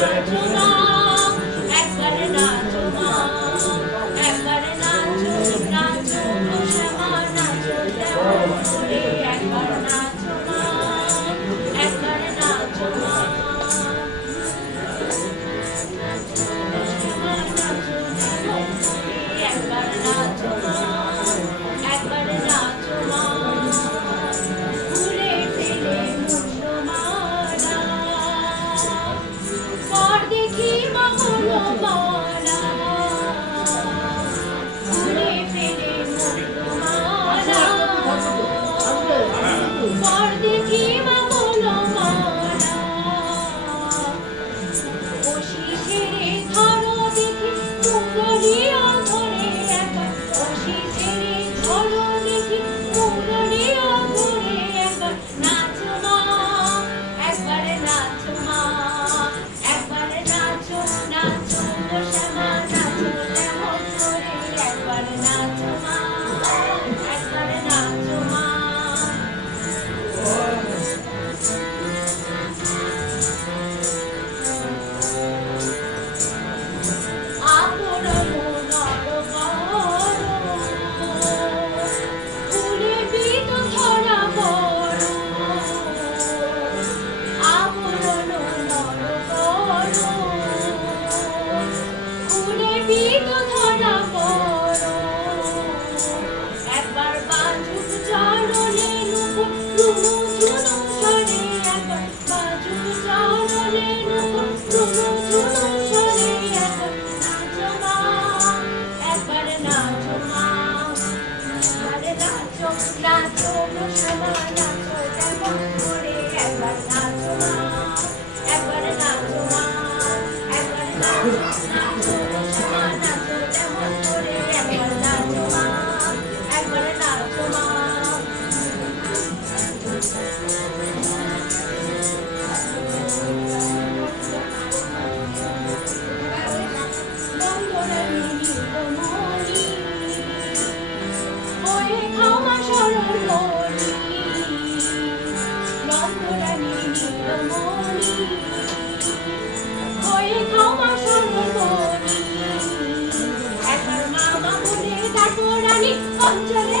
নাচো মা, একবার নাচো মা, একবার নাচো, নাচো গো শ্যামা নাচো তেমন করে, একবার নাচো মা, একবার নাচো মা, নাচো গো শ্যামা নাচো তেমন করে, একবার নাচো মা, একবার নাচো মা, ঘুরে ফিরে মুন্ডমালা, পর দেখি মা হলো মালা, ঘুরে ফিরে মুন্ডমালা, পর দেখি মা হলো মালা, বসি ছেড়ে ধরো দেখি মুরলিও ধরে একবার, বসি ছেড়ে ধরো দেখি মুরলিও ধরে একবার, নাচো মা, একবার নাচো মা, একবার নাচো, নাচো গো শ্যামা নাচো তেমন করে, একবার নাচো মা, একবার নাচো মা। আবরণ নরবর, ফুলে বীত ধরা বড়, আবরণ নরবর, ফুলে বীত ধরা বড়, একবার বাজুক চরণে নুপুর রুনু ঝুনু স্বরে, একবার বাজুক চরণে নুপুর রুনু ঝুনু স্বরে, একবার নাচো মা, একবার নাচো মা, একবার নাচো, নাচো গো শ্যামা নাচো তেমন করে, একবার নাচো মা, একবার নাচো মা, একবার নাচো, নাচো গো শ্যামা নাচো তেমন করে, একবার নাচো মা, একবার নাচো মা। নন্দরানী নীলমণি, হয়ে খাওয়া শরণমণি, নন্দরানী নীলমণি, হয়ে খাওয়া শরণমণি, একবার মামা বলে ডাকো রানী, অঞ্চলে